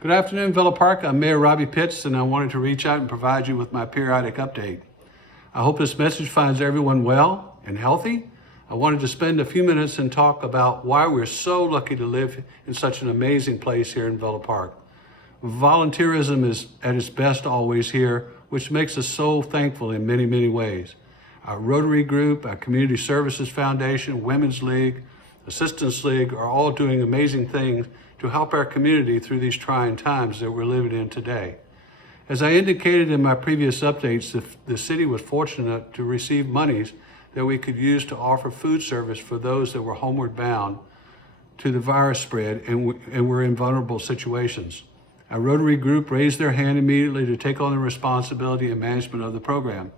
Good afternoon, Villa Park. I'm Mayor Robbie Pitts, and I wanted to reach out and provide you with my periodic update. I hope this message finds everyone well and healthy. I wanted to spend a few minutes and talk about why we're so lucky to live in such an amazing place here in Villa Park. Volunteerism is at its best always here, which makes us so thankful in many, many ways. Our Rotary Group, our Community Services Foundation, Women's League, Assistance League are all doing amazing things to help our community through these trying times that we're living in today. As I indicated in my previous updates, the city was fortunate to receive monies that we could use to offer food service for those that were homeward bound to the virus spread and were in vulnerable situations. Our Rotary Group raised their hand immediately to take on the responsibility and management of the program.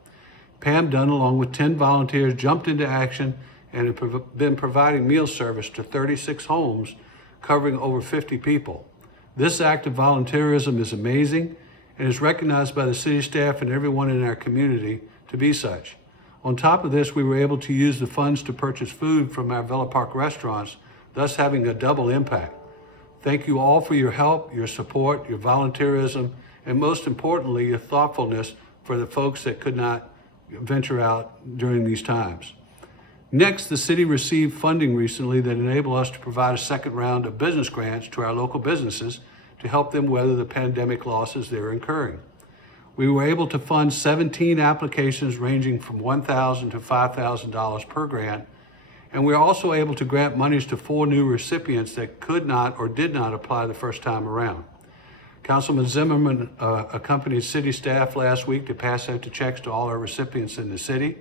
Pam Dunn, along with 10 volunteers, jumped into action and have been providing meal service to 36 homes covering over 50 people. This act of volunteerism is amazing and is recognized by the city staff and everyone in our community to be such. On top of this, we were able to use the funds to purchase food from our Villa Park restaurants, thus having a double impact. Thank you all for your help, your support, your volunteerism, and most importantly, your thoughtfulness for the folks that could not venture out during these times. Next, the city received funding recently that enabled us to provide a second round of business grants to our local businesses to help them weather the pandemic losses they're incurring. We were able to fund 17 applications ranging from $1,000 to $5,000 per grant, and we were also able to grant monies to 4 new recipients that could not or did not apply the first time around. Councilman Zimmerman accompanied city staff last week to pass out the checks to all our recipients in the city.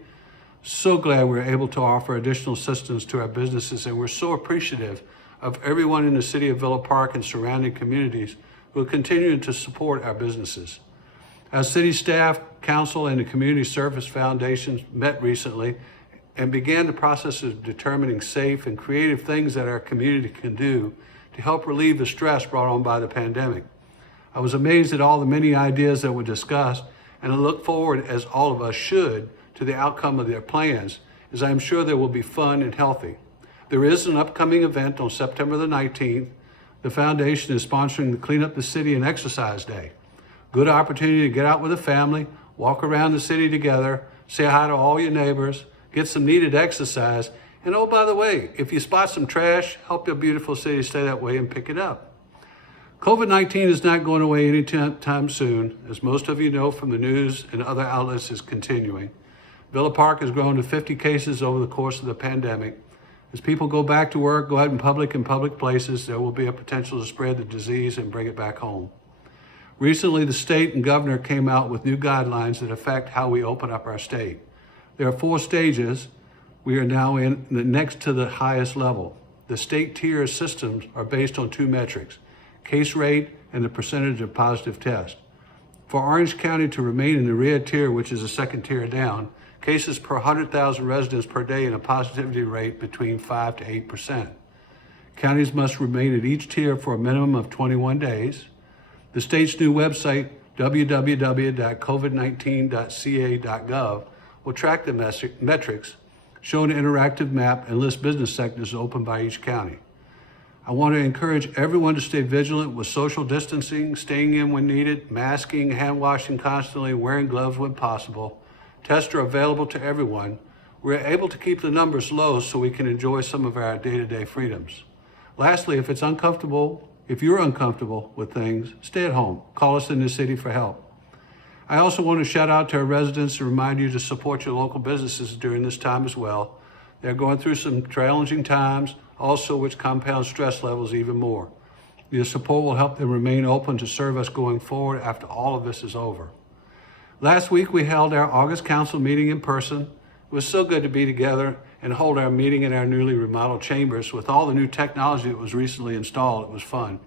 So glad we were able to offer additional assistance to our businesses, and we're so appreciative of everyone in the city of Villa Park and surrounding communities who are continuing to support our businesses. Our city staff, council, and the Community Service Foundation met recently and began the process of determining safe and creative things that our community can do to help relieve the stress brought on by the pandemic. I was amazed at all the many ideas that were discussed, and I look forward, as all of us should, to the outcome of their plans, as I'm sure they will be fun and healthy. There is an upcoming event on September the 19th. The foundation is sponsoring the Clean Up the City and Exercise Day. Good opportunity to get out with a family, walk around the city together, say hi to all your neighbors, get some needed exercise, and oh, by the way, if you spot some trash, help your beautiful city stay that way and pick it up. COVID-19 is not going away anytime soon, as most of you know from the news and other outlets is continuing. Villa Park has grown to 50 cases over the course of the pandemic. As people go back to work, go out in public places, there will be a potential to spread the disease and bring it back home. Recently, the state and governor came out with new guidelines that affect how we open up our state. There are 4 stages. We are now in the next to the highest level. The state tier systems are based on 2 metrics, case rate and the percentage of positive tests. For Orange County to remain in the red tier, which is the second tier down, cases per 100,000 residents per day and a positivity rate between 5 to 8%. Counties must remain at each tier for a minimum of 21 days. The state's new website, www.covid19.ca.gov, will track the metrics, show an interactive map, and list business sectors open by each county. I want to encourage everyone to stay vigilant with social distancing, staying in when needed, masking, hand washing constantly, wearing gloves when possible. Tests are available to everyone. We're able to keep the numbers low so we can enjoy some of our day-to-day freedoms. Lastly, if you're uncomfortable with things, stay at home. Call us in the city for help. I also want to shout out to our residents and remind you to support your local businesses during this time as well. They're going through some challenging times, also which compounds stress levels even more. Your support will help them remain open to serve us going forward after all of this is over. Last week, we held our August council meeting in person. It was so good to be together and hold our meeting in our newly remodeled chambers with all the new technology that was recently installed. It was fun.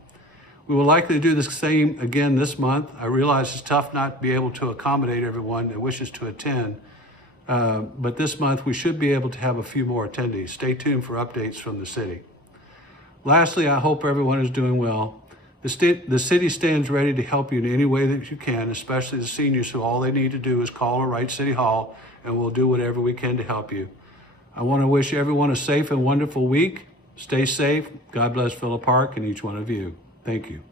We will likely do the same again this month. I realize it's tough not to be able to accommodate everyone that wishes to attend, but this month we should be able to have a few more attendees. Stay tuned for updates from the city. Lastly, I hope everyone is doing well. The city stands ready to help you in any way that you can, especially the seniors who all they need to do is call or write City Hall, and we'll do whatever we can to help you. I want to wish everyone a safe and wonderful week. Stay safe. God bless Villa Park and each one of you. Thank you.